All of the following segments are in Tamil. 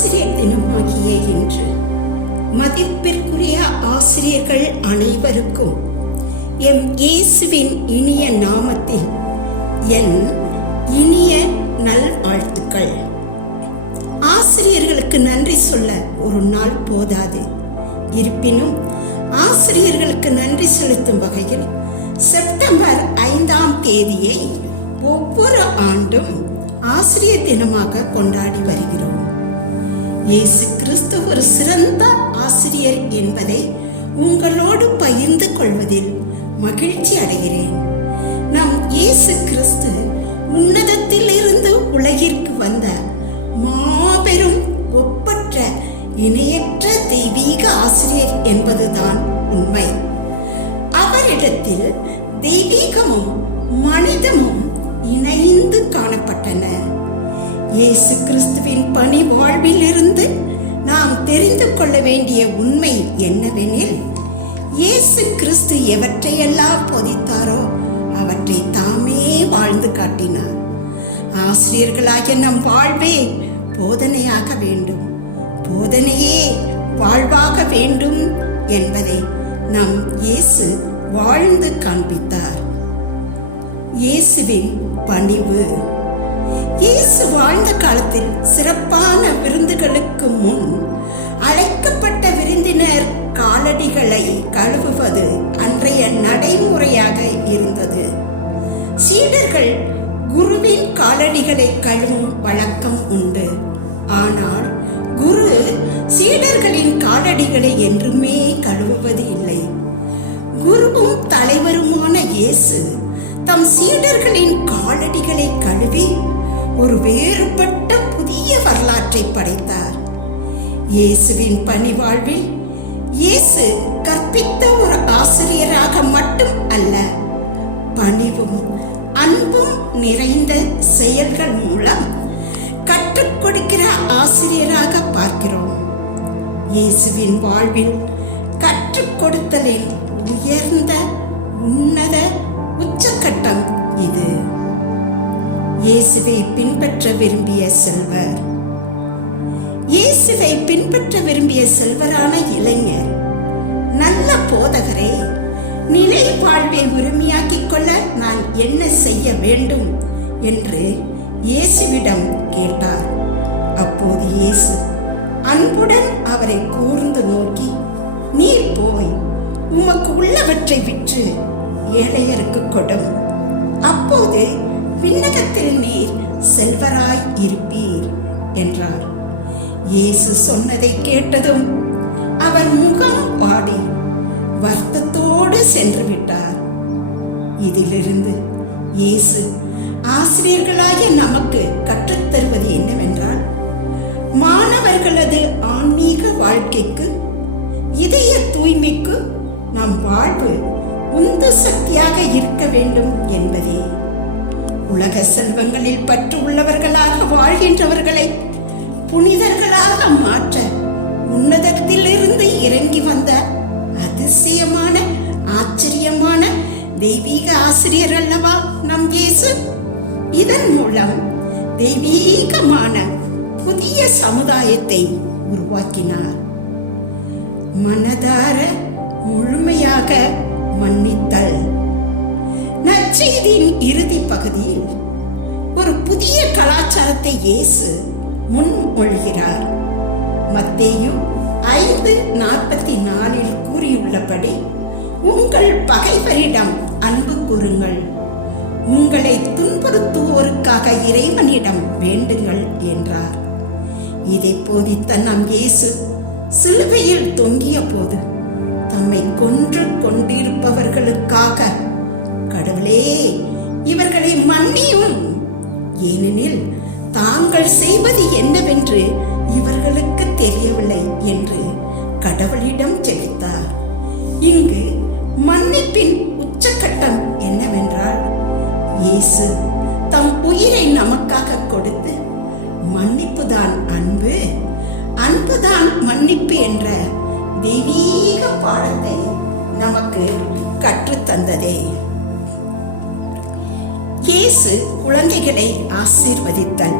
ஆசிரியர் தினமாகிய இன்று மதிப்பிற்குரிய ஆசிரியர்கள் அனைவருக்கும் எம் இயேசுவின் இனிய நாமத்தில் என் இனிய நல்வாழ்த்துக்கள். ஆசிரியர்களுக்கு நன்றி சொல்ல ஒரு நாள் போதாது. இருப்பினும் ஆசிரியர்களுக்கு நன்றி செலுத்தும் வகையில் செப்டம்பர் 5ஆம் தேதியை ஒவ்வொரு ஆண்டும் ஆசிரியர் தினமாக கொண்டாடி வருகிறோம். இயேசு கிறிஸ்து ஒரு சிறந்த ஆசிரியர் என்பதை உங்களோடு பகிர்ந்து கொள்வதில் மகிழ்ச்சி அடைகிறேன். நம் இயேசு கிறிஸ்து உன்னதத்தில் இருந்து உலகிற்கு வந்த மாபெரும் ஒப்பற்ற இணையற்ற தெய்வீக ஆசிரியர் என்பதுதான் உண்மை. அவரிடத்தில் தெய்வீகமும் மனிதமும் இணைந்து காணப்பட்டன. இயேசு கிறிஸ்துவின் பணி வாழ்வில் இருந்து நாம் தெரிந்து கொள்ள வேண்டிய உண்மை என்னவெனில், இயேசு கிறிஸ்து எவற்றையெல்லாம் போதித்தாரோ அவற்றை தாமே வாழ்ந்து காட்டினார். ஆசிரியர்களாகிய நம் வாழ்வே போதனையாக வேண்டும், போதனையே வாழ்வாக வேண்டும் என்பதை நம் இயேசு வாழ்ந்து காண்பித்தார். இயேசுவின் பணிவு. இயேசு வாழ்ந்த காலத்தில் சிறப்பான விருந்துகளுக்கு முன் அழைக்கப்பட்ட விருந்தினர் காலடிகளை கழுவுவது அன்றைய நடைமுறையாக இருந்தது. சீடர்கள் குருவின் காலடிகளை கழுவும் வழக்கம் உண்டு. ஆனால் குரு சீடர்களின் காலடிகளை என்றுமே கழுவுவது இல்லை. குருவும் தலைவருமான இயேசு தம் சீடர்களின் காலடிகளை கழுவி ஒரு வேறுபட்ட புதிய வரலாற்றை படைத்தார். இயேசுவின் பணி வாழ்வில் இயேசு கற்பித்த ஒரு ஆசிரியராக மட்டும் அல்ல, பணிவும் அன்பும் நிறைந்த செயல்கள் மூலம் கற்றுக் கொடுக்கிற ஆசிரியராக பார்க்கிறோம். இயேசுவின் வாழ்வில் கற்றுக் கொடுத்தலின் உயர்ந்த உன்னத உச்சக்கட்டம் இது. இயேசுவை பின்பற்ற விரும்பிய செல்வர். இயேசுவை பின்பற்ற விரும்பிய செல்வரான இளைஞர், நல்ல போதகரே, நிலை வாழ்வை உரிமையாக்கிக் கொள்ள நான் என்ன செய்ய வேண்டும் என்று இயேசுவிடம் கேட்டார். அப்போது இயேசு அன்புடன் அவரை கூர்ந்து நோக்கி, நீர் போய் உமக்கு உள்ளவற்றை விற்று ஏழையருக்கு கொடும், அப்போது விண்ணகத்தில் நீர் செல்வராய் இருப்பீர் என்றார். இயேசு சொன்னதை கேட்டதும் அவர் முகம் வாடி வருத்தத்தோடு சென்று விட்டார். இதிலிருந்து இயேசு ஆசிரியர்களாகிய நமக்கு கற்றுத்தருவது என்னவென்றால், மாணவர்களது ஆன்மீக வாழ்க்கைக்கு, இதய தூய்மைக்கு நம் வாழ்வு உந்து சக்தியாக இருக்க வேண்டும் என்பதே. உலக செல்வங்களில் பற்று உள்ளவர்களாக வாழ்கின்றவர்களை புனிதர்களாக மாற்ற உன்னதத்தில் இருந்து இறங்கி வந்த அதிசயமான ஆச்சரியமான தெய்வீக ஆசிரியர் அல்லவா நம் இயேசு. இதன் மூலம் தெய்வீகமான புதிய சமுதாயத்தை உருவாக்கினார். மனதார முழுமையாக மன்னித்தல். நற்செய்தியின் இறுதி பகுதியில் ஒரு புதிய கலாச்சாரத்தை இயேசு முன்மொழிகிறார். மத்தேயு 5:44 கூறியுள்ளபடி, உங்கள் பகைவரிடம் அன்பு கூறுங்கள், உங்களை துன்புறுத்துவோருக்காக இறைவனிடம் வேண்டுங்கள் என்றார். இதை போதித்த நம் இயேசு சிலுவையில் தொங்கிய போது தம்மை கொன்று கொண்டிருப்பவர்களுக்காக, கடவுளே இவர்களை மன்னியும், ஏனெனில் தாங்கள் செய்வது என்னவென்று இவர்களுக்கு தெரியவில்லை என்று கடவுளிடம் ஜெபித்தார். இங்கு மன்னிப்பின் உச்சக்கட்டம் என்னவென்றால், இயேசு தம் உயிரை நமக்காக கொடுத்து மன்னிப்புதான் அன்பு, அன்புதான் மன்னிப்பு என்ற தெய்வீக பாடத்தை நமக்கு கற்றுத்தந்ததே. இயேசு குழந்தைகளை ஆசீர்வதித்தல்.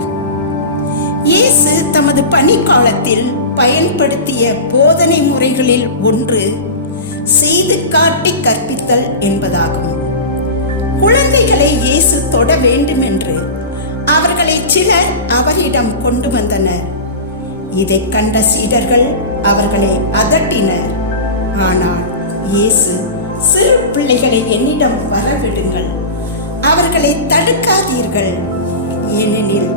இயேசு தமது பணிக்காலத்தில் பயன்படுத்திய போதனை முறைகளில் ஒன்று செய்து காட்டி கற்பித்தல் என்பதாகும். குழந்தைகளை இயேசு தொட வேண்டும் என்று அவர்களை சிலர் அவரிடம் கொண்டு வந்தனர். இதை கண்ட சீடர்கள் அவர்களை அதட்டினர். ஆனால் இயேசு, சிறு பிள்ளைகளை என்னிடம் வரவிடுங்கள், அவர்களை தடுக்காதீர்கள், ஏனெனில்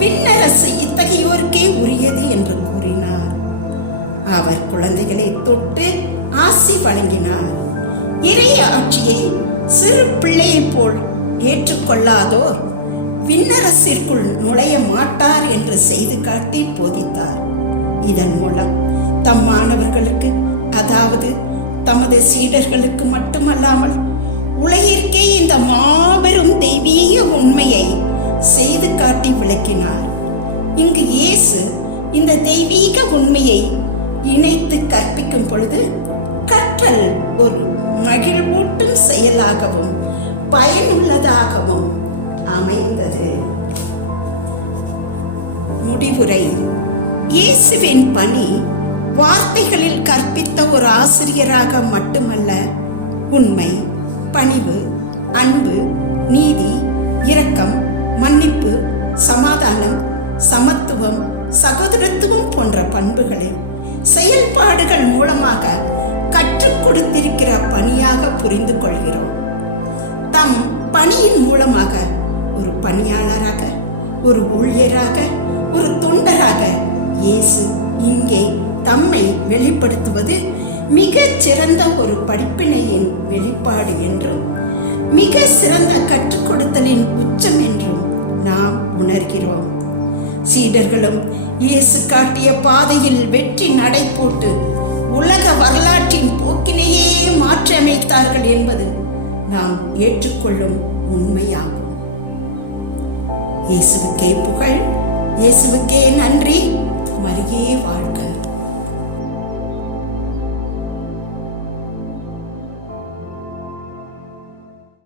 விண்ணரசு இத்தகையோருக்கே உரியது என்று கூறினார். அவர் குழந்தைகளை தொட்டு ஆசி வழங்கினார். இறைய ஆட்சியை சிறு பிள்ளையை போல் ஏற்றுக்கொள்ளாதோர் விண்ணரசிற்குள் நுழைய மாட்டார் என்று செய்து காட்டி போதித்தார். இதன் மூலம் தம் மாணவர்களுக்கு, அதாவது தமது சீடர்களுக்கு மட்டுமல்லாமல் உலகிற்கே இந்த மாபெரும் தெய்வீக உண்மையை செய்து காட்டி விளக்கினார். இங்கு இயேசு இந்த தெய்வீக உண்மையை இணைத்து கற்பிக்கும் பொழுது கற்றல் ஒரு மகிழ்வூட்டும் செயலாகவும் பயனுள்ளதாகவும் அமைந்தது. முடிவுரை. இயேசுவின் பணி வார்த்தைகளில் கற்பித்த ஒரு ஆசிரியராக மட்டுமல்ல, உண்மை, பணிவு, அன்பு, நீதி, இரக்கம், மன்னிப்பு, சமாதானம், சமத்துவம், சகோதரத்துவம் போன்ற பண்புகளை செயல்பாடுகள் மூலமாக கற்றுக் கொடுத்திருக்கிற பணியாக புரிந்து கொள்கிறோம். தம் பணியின் மூலமாக ஒரு பணியாளராக, ஒரு ஊழியராக, ஒரு தொண்டராக இயேசு இங்கே தம்மை வெளிப்படுத்துவது மிகச் சிறந்த ஒரு படிப்பினையின் வெளிப்பாடு என்றும் மிக சிறந்த கற்றுக் கொடுத்தலின் உச்சம் என்றும் நாம் உணர்கிறோம். சீடர்களும் இயேசு காட்டிய பாதையில் வெற்றி நடை போட்டு உலக வரலாற்றின் போக்கினையே மாற்றியமைத்தார்கள் என்பது நாம் ஏற்றுக்கொள்ளும் உண்மையாகும். இயேசுவுக்கே புகழ், இயேசுவுக்கே நன்றி. மரியே வாழ்க.